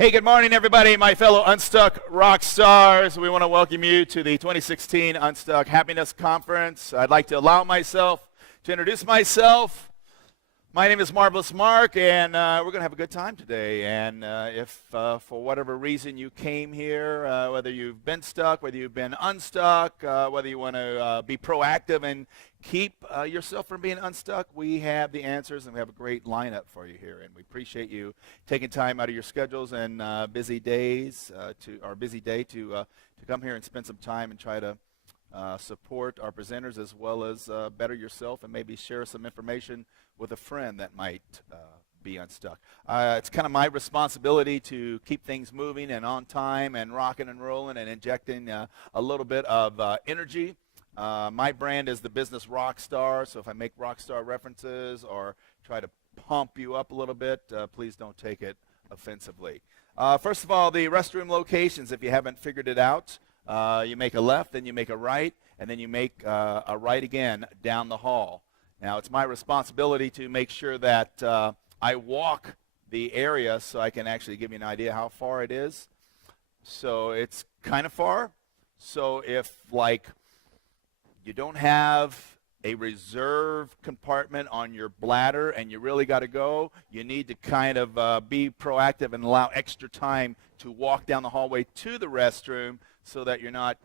Hey, good morning, everybody, my fellow Unstuck rock stars. We want to welcome you to the 2016 Unstuck Happiness Conference. I'd like to allow myself to introduce myself. My name is Marvelous Mark, and we're going to have a good time today. And if for whatever reason you came here, whether you've been stuck, whether you've been unstuck, whether you want to be proactive and keep yourself from being unstuck, we have the answers, and we have a great lineup for you here. And we appreciate you taking time out of your schedules and busy days to come here and spend some time and try to support our presenters as well as better yourself and maybe share some information with a friend that might be unstuck. It's kind of my responsibility to keep things moving and on time and rocking and rolling and injecting a little bit of energy. My brand is the business rock star, so if I make rock star references or try to pump you up a little bit, please don't take it offensively. First of all, the restroom locations, if you haven't figured it out, you make a left, then you make a right, and then you make a right again down the hall. Now, it's my responsibility to make sure that I walk the area so I can actually give you an idea how far it is. So it's kind of far. So if, like, you don't have a reserve compartment on your bladder and you really got to go, you need to kind of be proactive and allow extra time to walk down the hallway to the restroom so that you're not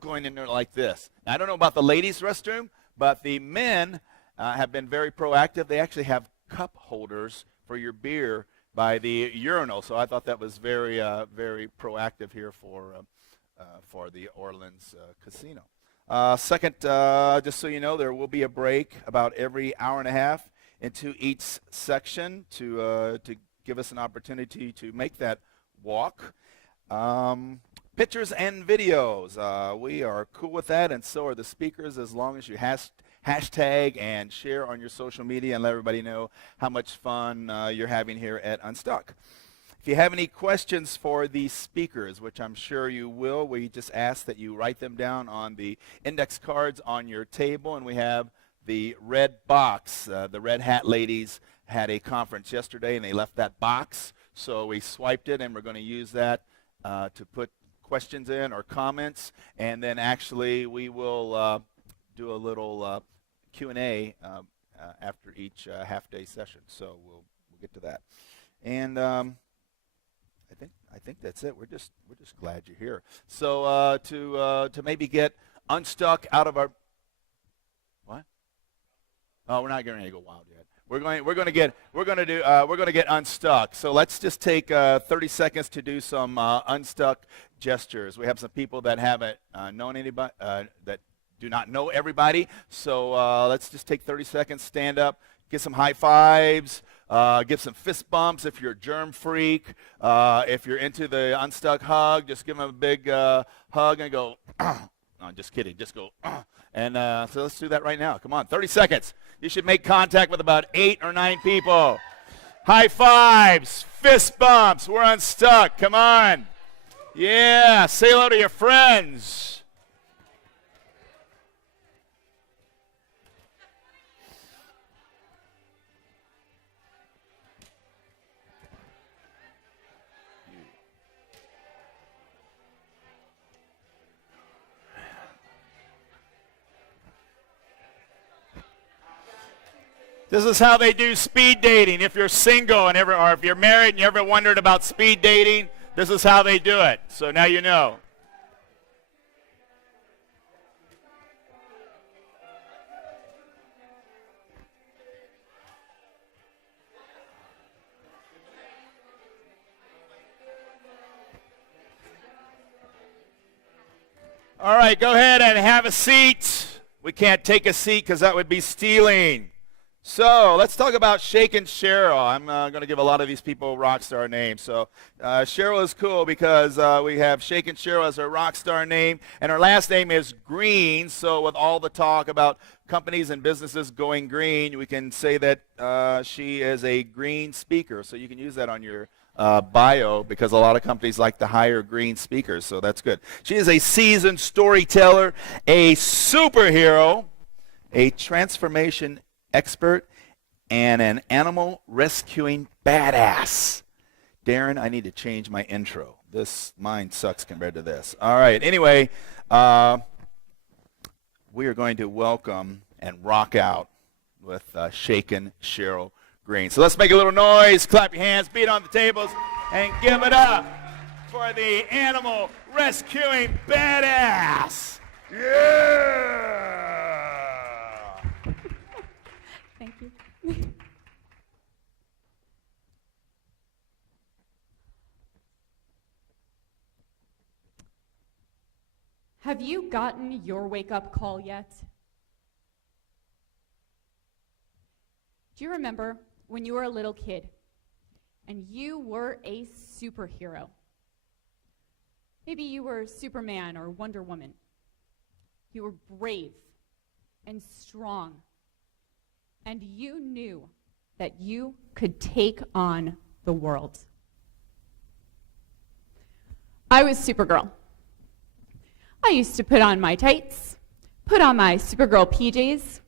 going in there like this. Now, I don't know about the ladies' restroom, but the men have been very proactive. They actually have cup holders for your beer by the urinal, so I thought that was very, very proactive here for the Orleans Casino. Second, just so you know, there will be a break about every hour and a half into each section to give us an opportunity to make that walk. Pictures and videos, we are cool with that, and so are the speakers, as long as you hashtag and share on your social media and let everybody know how much fun you're having here at Unstuck. If you have any questions for the speakers, which I'm sure you will, we just ask that you write them down on the index cards on your table, and we have the red box. The Red Hat ladies had a conference yesterday, and they left that box, so we swiped it, and we're going to use that to put questions in or comments, and then actually we will do a little Q&A after each half-day session, so we'll get to that. And I think that's it. We're just glad you're here. So to maybe get unstuck out of our what? Oh, we're not going to go wild yet. We're going to get unstuck. So let's just take 30 seconds to do some unstuck gestures. We have some people that haven't known anybody that do not know everybody. So let's just take 30 seconds, stand up, get some high fives, give some fist bumps if you're a germ freak. If you're into the unstuck hug, just give them a big hug and go, no, just kidding, just go, and so let's do that right now. Come on, 30 seconds. You should make contact with about 8 or 9 people. High fives, fist bumps, we're unstuck, come on. Yeah, say hello to your friends. This is how they do speed dating. If you're single and or if you're married and you ever wondered about speed dating, this is how they do it. So now you know. All right, go ahead and have a seat. We can't take a seat because that would be stealing. So let's talk about Shakin' Sheryl. I'm going to give a lot of these people rock star names. So Sheryl is cool because we have Shakin' Sheryl as her rock star name, and her last name is Green. So with all the talk about companies and businesses going green, we can say that she is a green speaker. So you can use that on your bio because a lot of companies like to hire green speakers. So that's good. She is a seasoned storyteller, a superhero, a transformation expert, and an animal rescuing badass. Darren, I need to change my intro. Mine sucks compared to this. All right, anyway, we are going to welcome and rock out with Shaken Sheryl Green. So let's make a little noise, clap your hands, beat on the tables, and give it up for the animal rescuing badass. Yeah! Thank you. Have you gotten your wake-up call yet? Do you remember when you were a little kid and you were a superhero? Maybe you were Superman or Wonder Woman. You were brave and strong, and you knew that you could take on the world. I was Supergirl. I used to put on my tights, put on my Supergirl PJs,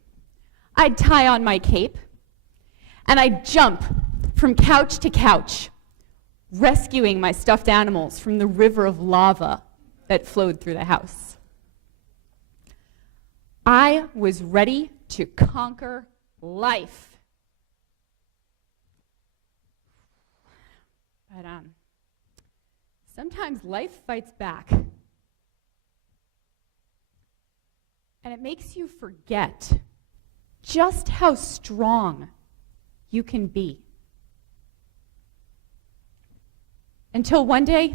I'd tie on my cape, and I'd jump from couch to couch, rescuing my stuffed animals from the river of lava that flowed through the house. I was ready to conquer life. But sometimes life fights back. And it makes you forget just how strong you can be. Until one day,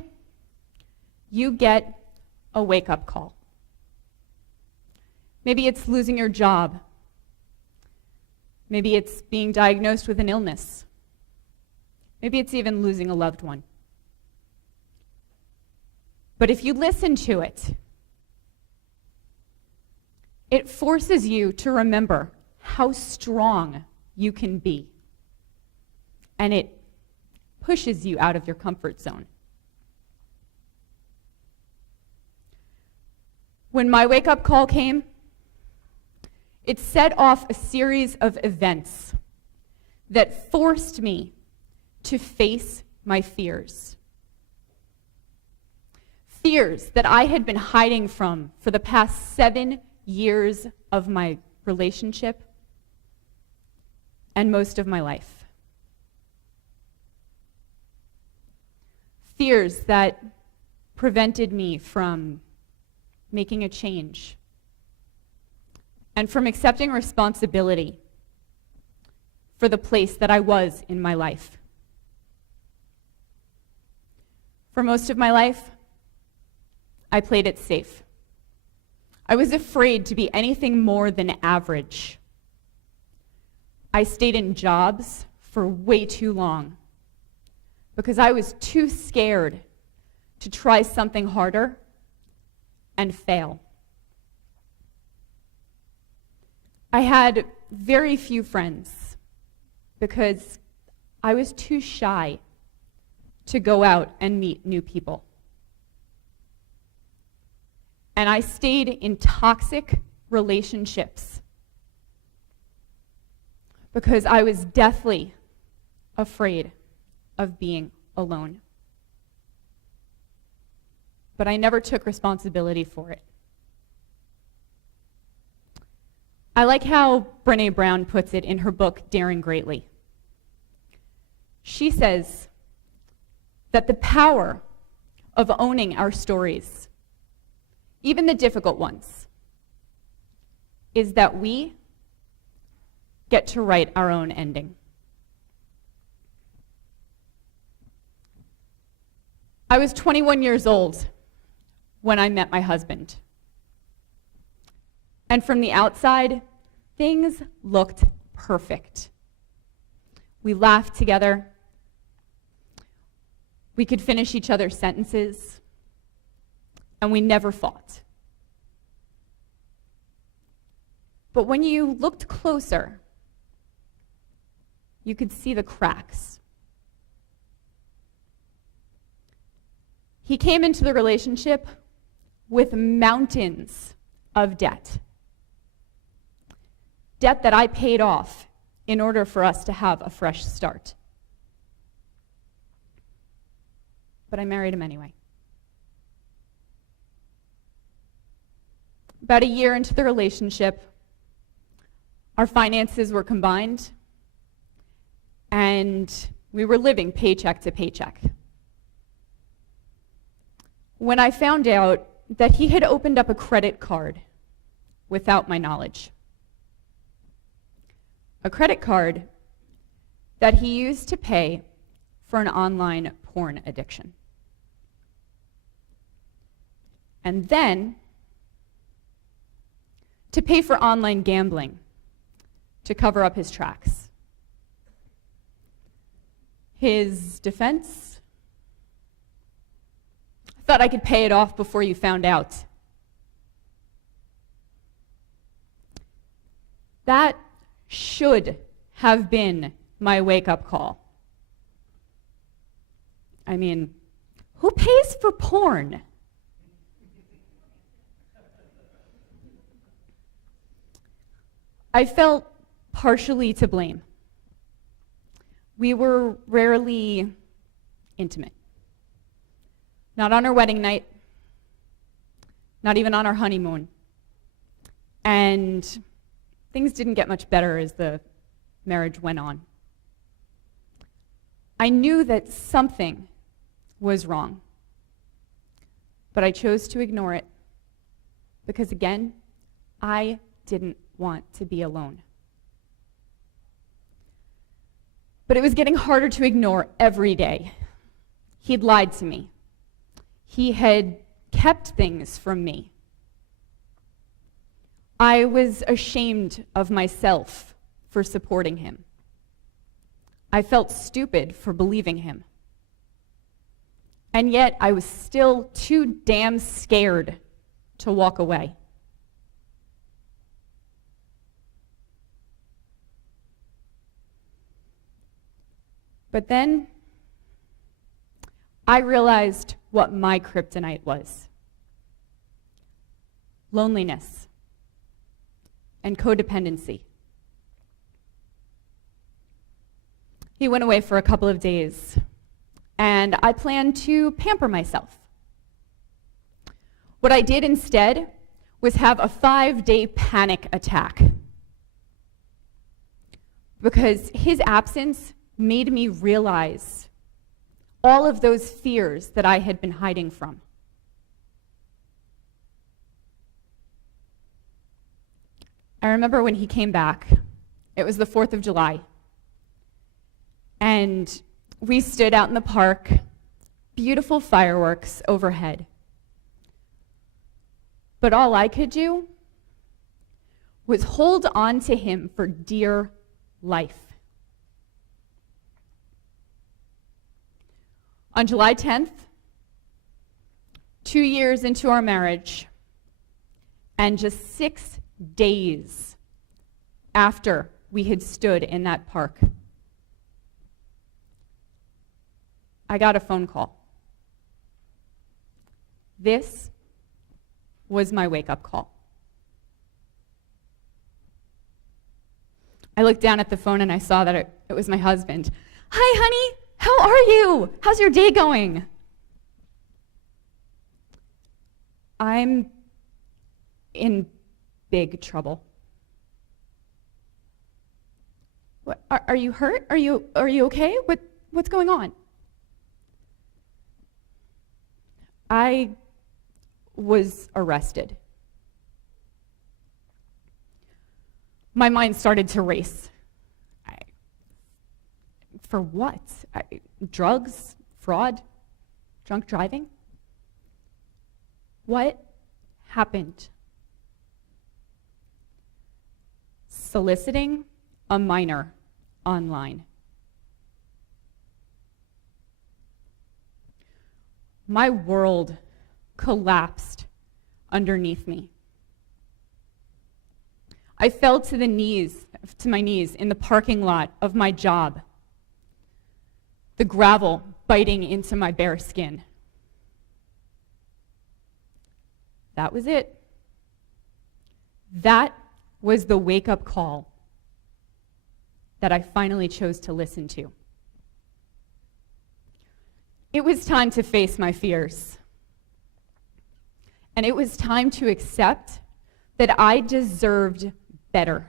you get a wake-up call. Maybe it's losing your job. Maybe it's being diagnosed with an illness. Maybe it's even losing a loved one. But if you listen to it, it forces you to remember how strong you can be. And it pushes you out of your comfort zone. When my wake-up call came, it set off a series of events that forced me to face my fears. Fears that I had been hiding from for the past 7 years of my relationship and most of my life. Fears that prevented me from making a change and from accepting responsibility for the place that I was in my life. For most of my life, I played it safe. I was afraid to be anything more than average. I stayed in jobs for way too long because I was too scared to try something harder and fail. I had very few friends because I was too shy to go out and meet new people. And I stayed in toxic relationships because I was deathly afraid of being alone. But I never took responsibility for it. I like how Brené Brown puts it in her book, Daring Greatly. She says that the power of owning our stories, even the difficult ones, is that we get to write our own ending. I was 21 years old when I met my husband. And from the outside, things looked perfect. We laughed together. We could finish each other's sentences. And we never fought. But when you looked closer, you could see the cracks. He came into the relationship with mountains of debt. Debt that I paid off in order for us to have a fresh start. but I married him anyway. About a year into the relationship, our finances were combined, and we were living paycheck to paycheck. When I found out that he had opened up a credit card without my knowledge, a credit card that he used to pay for an online porn addiction. And then to pay for online gambling to cover up his tracks. His defense? I thought I could pay it off before you found out. That should have been my wake-up call. I mean, who pays for porn? I felt partially to blame. We were rarely intimate. Not on our wedding night, not even on our honeymoon. And things didn't get much better as the marriage went on. I knew that something was wrong, but I chose to ignore it because, again, I didn't want to be alone. But it was getting harder to ignore every day. He'd lied to me. He had kept things from me. I was ashamed of myself for supporting him. I felt stupid for believing him. And yet I was still too damn scared to walk away. But then I realized what my kryptonite was: loneliness and codependency. He went away for a couple of days, and I planned to pamper myself. What I did instead was have a 5-day panic attack, because his absence made me realize all of those fears that I had been hiding from. I remember when he came back, it was the 4th of July, and we stood out in the park, beautiful fireworks overhead. But all I could do was hold on to him for dear life. On July 10th, 2 years into our marriage, and just 6 days after we had stood in that park, I got a phone call. This was my wake-up call. I looked down at the phone and I saw that it was my husband. "Hi, honey. How are you? How's your day going?" "I'm in big trouble." "What, are you hurt? Are you okay? What's going on?" "I was arrested." My mind started to race. For what? Drugs? Fraud? Drunk driving? What happened? Soliciting a minor online. My world collapsed underneath me. I fell to my knees in the parking lot of my job, the gravel biting into my bare skin. That was it. That was the wake-up call that I finally chose to listen to. It was time to face my fears. And it was time to accept that I deserved better.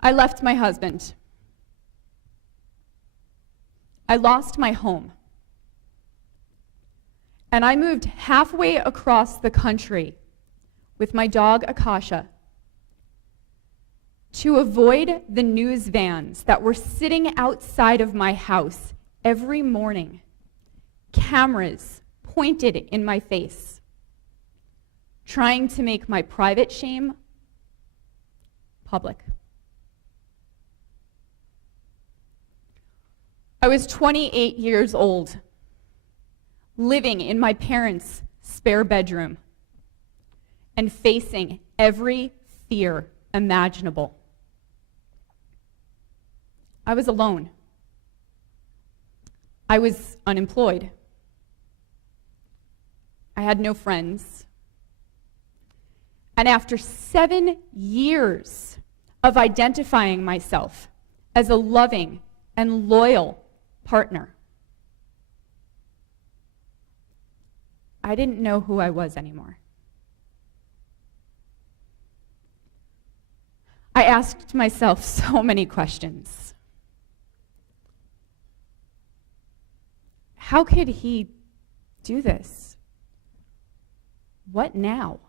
I left my husband. I lost my home. And I moved halfway across the country with my dog Akasha to avoid the news vans that were sitting outside of my house every morning, cameras pointed in my face, trying to make my private shame public. I was 28 years old, living in my parents' spare bedroom and facing every fear imaginable. I was alone. I was unemployed. I had no friends. And after 7 years of identifying myself as a loving and loyal partner, I didn't know who I was anymore. I asked myself so many questions. How could he do this? What now?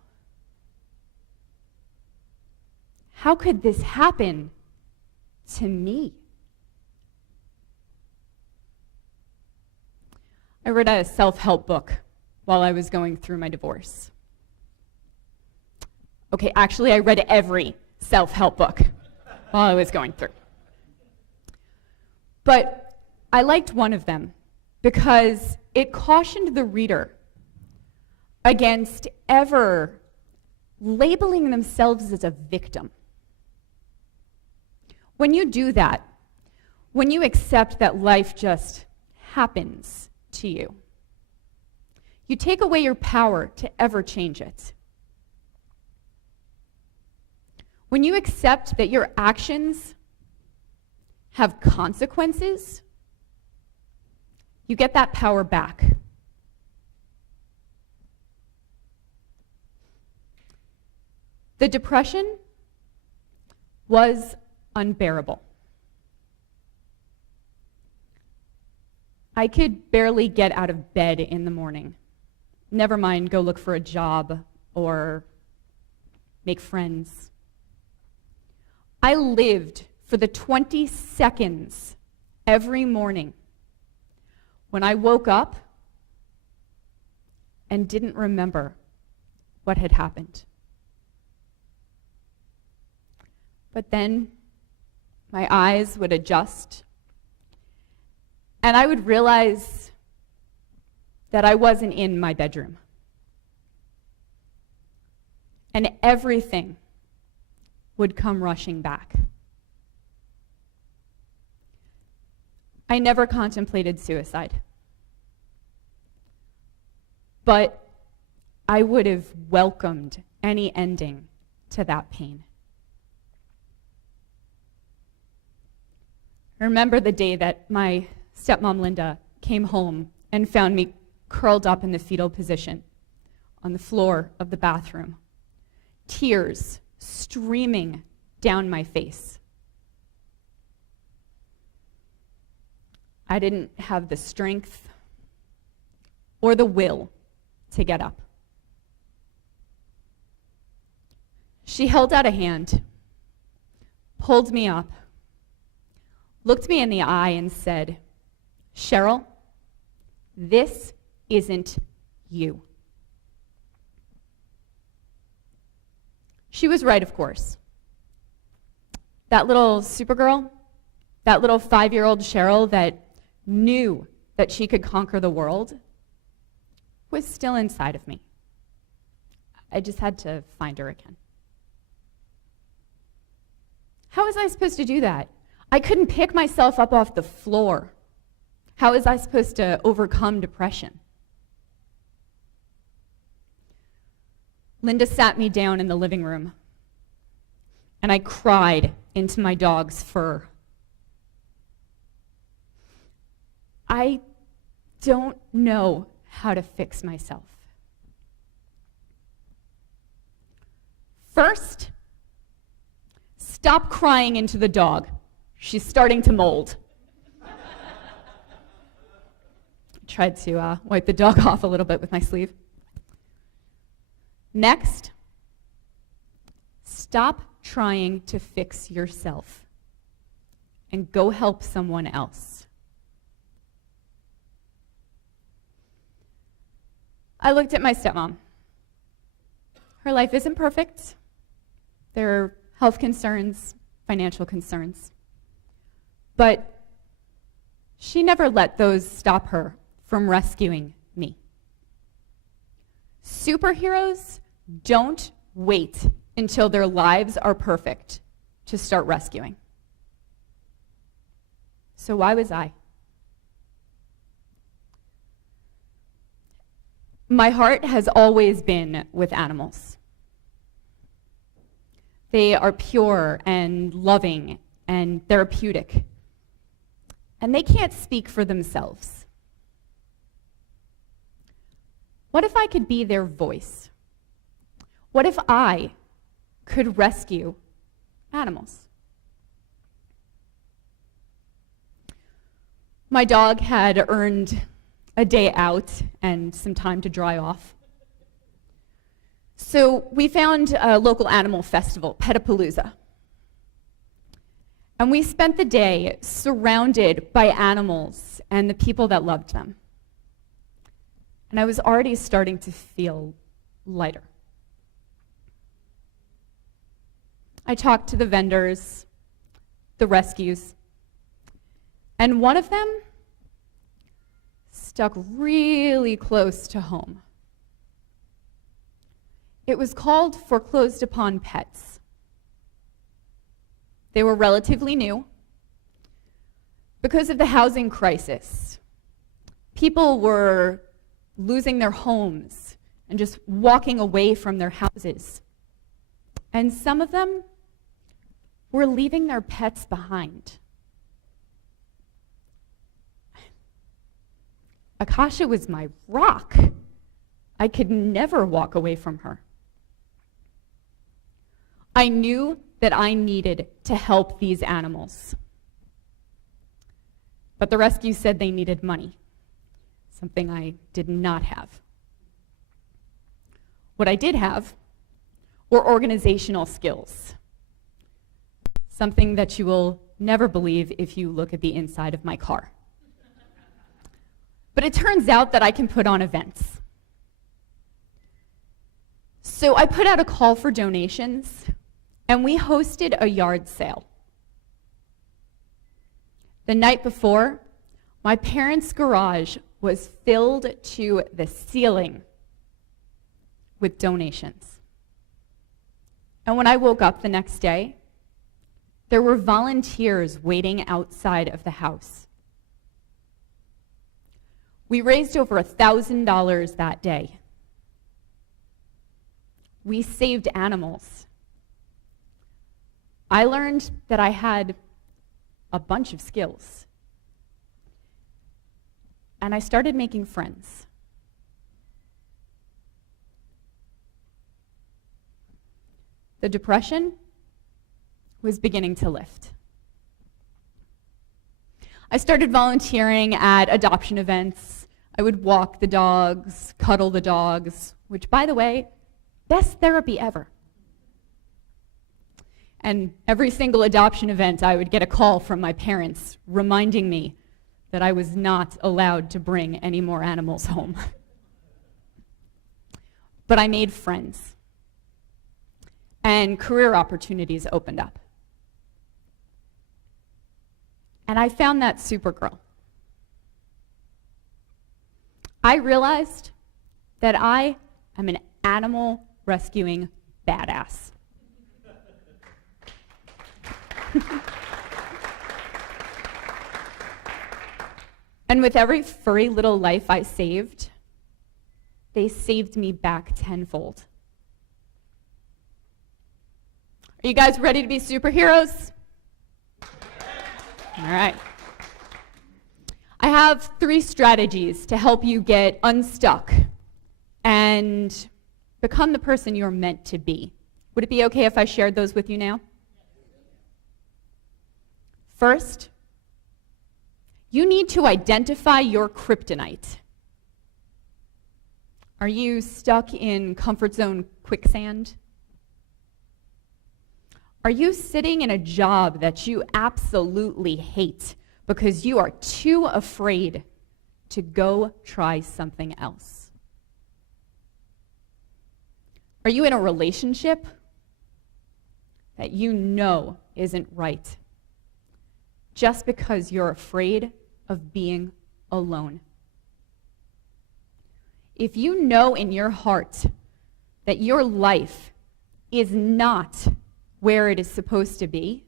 How could this happen to me? I read a self-help book while I was going through my divorce. Okay, actually, I read every self-help book while I was going through. But I liked one of them because it cautioned the reader against ever labeling themselves as a victim. When you do that, when you accept that life just happens to you, you take away your power to ever change it. When you accept that your actions have consequences, you get that power back. The depression was unbearable. I could barely get out of bed in the morning. Never mind go look for a job or make friends. I lived for the 20 seconds every morning when I woke up and didn't remember what had happened. But then my eyes would adjust, and I would realize that I wasn't in my bedroom. And everything would come rushing back. I never contemplated suicide, but I would have welcomed any ending to that pain. I remember the day that my stepmom Linda came home and found me curled up in the fetal position on the floor of the bathroom, tears streaming down my face. I didn't have the strength or the will to get up. She held out a hand, pulled me up, looked me in the eye and said, "Sheryl, this isn't you." She was right, of course. That little Supergirl, that little 5-year-old Sheryl that knew that she could conquer the world, was still inside of me. I just had to find her again. How was I supposed to do that? I couldn't pick myself up off the floor. How was I supposed to overcome depression? Linda sat me down in the living room, and I cried into my dog's fur. I don't know how to fix myself. First, stop crying into the dog. She's starting to mold. Tried to wipe the dog off a little bit with my sleeve. Next, stop trying to fix yourself and go help someone else. I looked at my stepmom. Her life isn't perfect. There are health concerns, financial concerns. But she never let those stop her from rescuing me. Superheroes don't wait until their lives are perfect to start rescuing. So why was I? My heart has always been with animals. They are pure and loving and therapeutic. And they can't speak for themselves. What if I could be their voice? What if I could rescue animals? My dog had earned a day out and some time to dry off. So we found a local animal festival, Petapalooza. And we spent the day surrounded by animals and the people that loved them. And I was already starting to feel lighter. I talked to the vendors, the rescues, and one of them stuck really close to home. It was called Foreclosed Upon Pets. They were relatively new. Because of the housing crisis, people were losing their homes and just walking away from their houses. And some of them were leaving their pets behind. Akasha was my rock. I could never walk away from her. I knew that I needed to help these animals. But the rescue said they needed money, something I did not have. What I did have were organizational skills, something that you will never believe if you look at the inside of my car. But it turns out that I can put on events. So I put out a call for donations, and we hosted a yard sale. The night before, my parents' garage was filled to the ceiling with donations. And when I woke up the next day, there were volunteers waiting outside of the house. We raised over $1,000 that day. We saved animals. I learned that I had a bunch of skills. And I started making friends. The depression was beginning to lift. I started volunteering at adoption events. I would walk the dogs, cuddle the dogs, which, by the way, best therapy ever. And every single adoption event, I would get a call from my parents reminding me that I was not allowed to bring any more animals home. But I made friends, and career opportunities opened up. And I found that Supergirl. I realized that I am an animal rescuing badass. And with every furry little life I saved, they saved me back tenfold. Are you guys ready to be superheroes? All right. I have 3 strategies to help you get unstuck and become the person you're meant to be. Would it be okay if I shared those with you now? First, you need to identify your kryptonite. Are you stuck in comfort zone quicksand? Are you sitting in a job that you absolutely hate because you are too afraid to go try something else? Are you in a relationship that you know isn't right just because you're afraid of being alone? If you know in your heart that your life is not where it is supposed to be,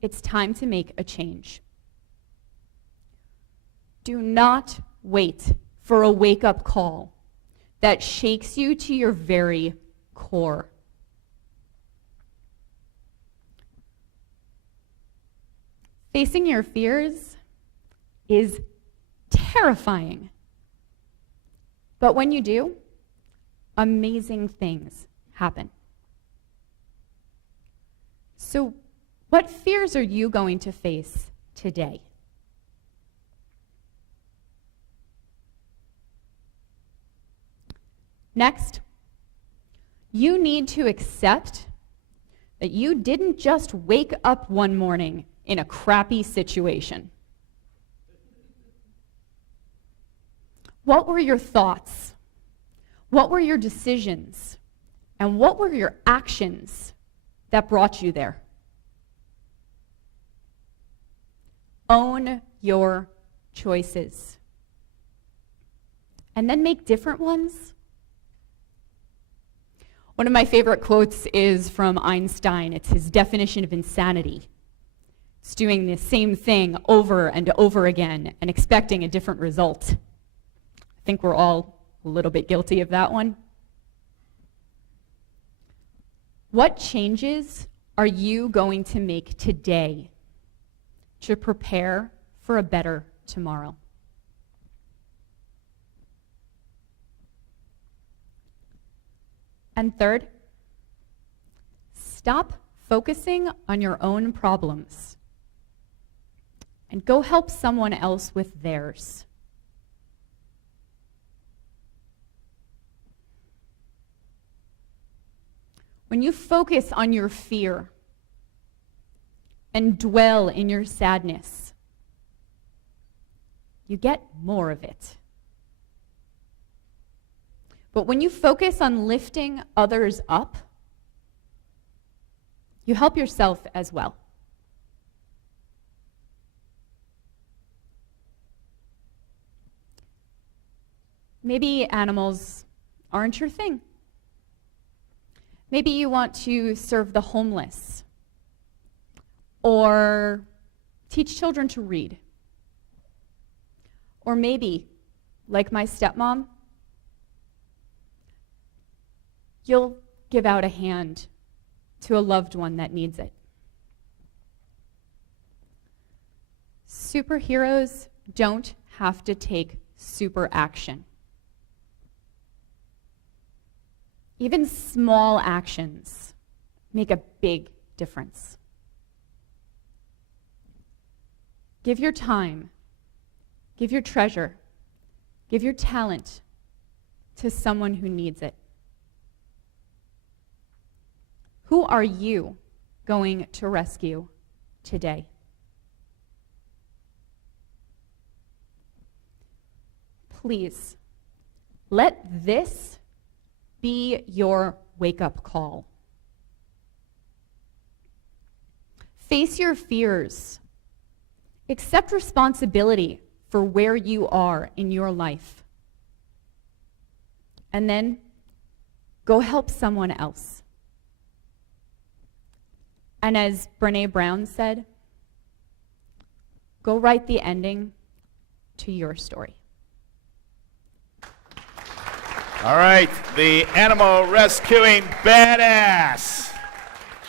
it's time to make a change. Do not wait for a wake-up call that shakes you to your very core. Facing your fears is terrifying. But when you do, amazing things happen. So, what fears are you going to face today? Next, you need to accept that you didn't just wake up one morning in a crappy situation. What were your thoughts? What were your decisions? And what were your actions that brought you there? Own your choices. And then make different ones. One of my favorite quotes is from Einstein. It's his definition of insanity. It's doing the same thing over and over again and expecting a different result. I think we're all a little bit guilty of that one. What changes are you going to make today to prepare for a better tomorrow? And third, stop focusing on your own problems and go help someone else with theirs. When you focus on your fear and dwell in your sadness, you get more of it. But when you focus on lifting others up, you help yourself as well. Maybe animals aren't your thing. Maybe you want to serve the homeless or teach children to read. Or maybe, like my stepmom, you'll give out a hand to a loved one that needs it. Superheroes don't have to take super action. Even small actions make a big difference. Give your time, give your treasure, give your talent to someone who needs it. Who are you going to rescue today? Please, let this be your wake-up call. Face your fears. Accept responsibility for where you are in your life. And then go help someone else. And as Brené Brown said, go write the ending to your story. All right, the animal rescuing badass,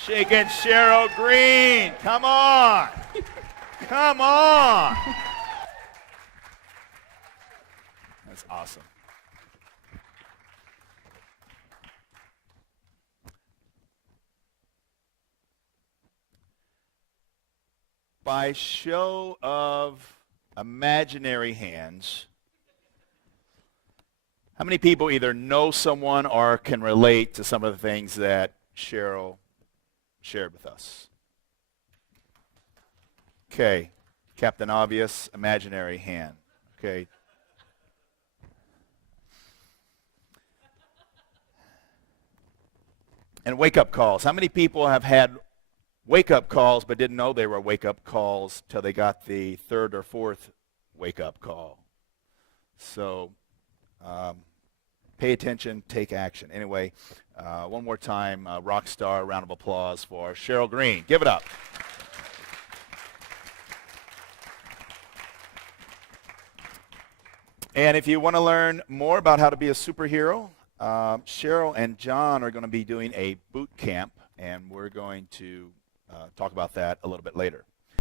shaking Sheryl Green. Come on. Come on. That's awesome. By show of imaginary hands, how many people either know someone or can relate to some of the things that Sheryl shared with us? Okay, Captain Obvious, imaginary hand. Okay. And wake-up calls. How many people have had wake-up calls but didn't know they were wake-up calls till they got the third or fourth wake-up call? So pay attention, take action. Anyway, one more time, rock star, round of applause for Sheryl Green. Give it up. And if you want to learn more about how to be a superhero, Sheryl and John are going to be doing a boot camp, and we're going to talk about that a little bit later.